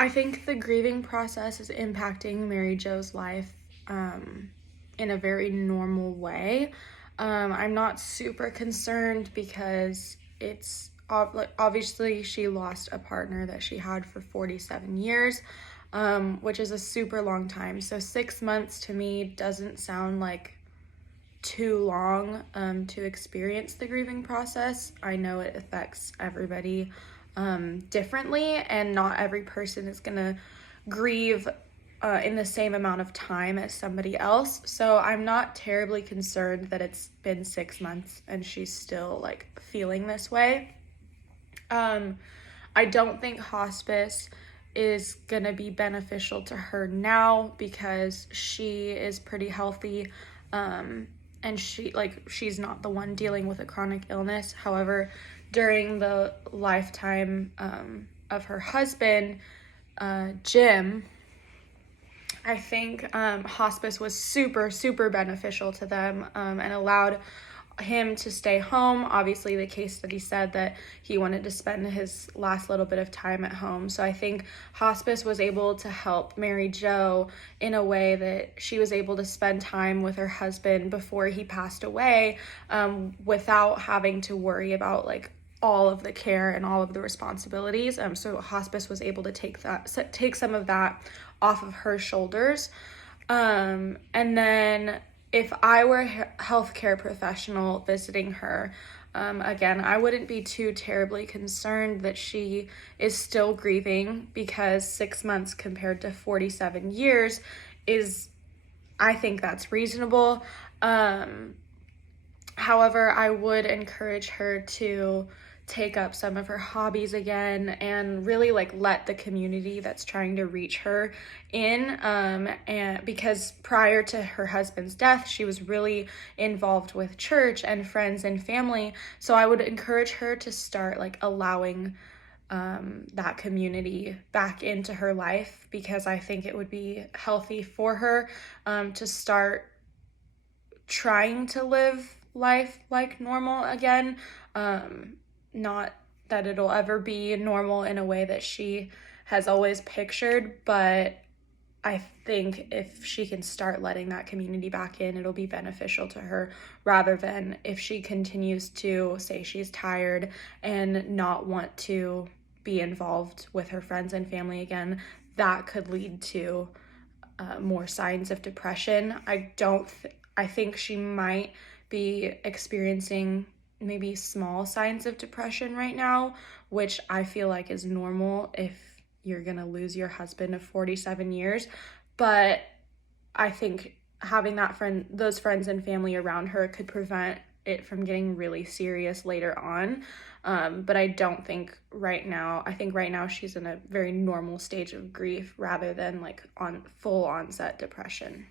I think the grieving process is impacting Mary Jo's life in a very normal way. I'm not super concerned because obviously she lost a partner that she had for 47 years, which is a super long time. So 6 months to me doesn't sound like too long to experience the grieving process. I know it affects everybody differently, and not every person is gonna grieve in the same amount of time as somebody else. So I'm not terribly concerned that it's been 6 months and she's still like feeling this way. I don't think hospice is gonna be beneficial to her now because she is pretty healthy. And she's not the one dealing with a chronic illness. However, during the lifetime of her husband, Jim, I think hospice was super, super beneficial to them, and allowed him to stay home. Obviously, the case study said that he wanted to spend his last little bit of time at home. So I think hospice was able to help Mary Jo in a way that she was able to spend time with her husband before he passed away, without having to worry about like all of the care and all of the responsibilities. So hospice was able to take some of that off of her shoulders. And then if I were a healthcare professional visiting her, again, I wouldn't be too terribly concerned that she is still grieving, because 6 months compared to 47 years I think that's reasonable. However, I would encourage her to take up some of her hobbies again and really like let the community that's trying to reach her in, and because prior to her husband's death, she was really involved with church and friends and family. So I would encourage her to start like allowing that community back into her life, because I think it would be healthy for her to start trying to live life like normal again. Not that it'll ever be normal in a way that she has always pictured, but I think if she can start letting that community back in, it'll be beneficial to her, rather than if she continues to say she's tired and not want to be involved with her friends and family again. That could lead to more signs of depression. I think she might be experiencing maybe small signs of depression right now, which I feel like is normal if you're gonna lose your husband of 47 years. But I think having those friends and family around her could prevent it from getting really serious later on. But I don't think right now, I think right now she's in a very normal stage of grief rather than like on full onset depression.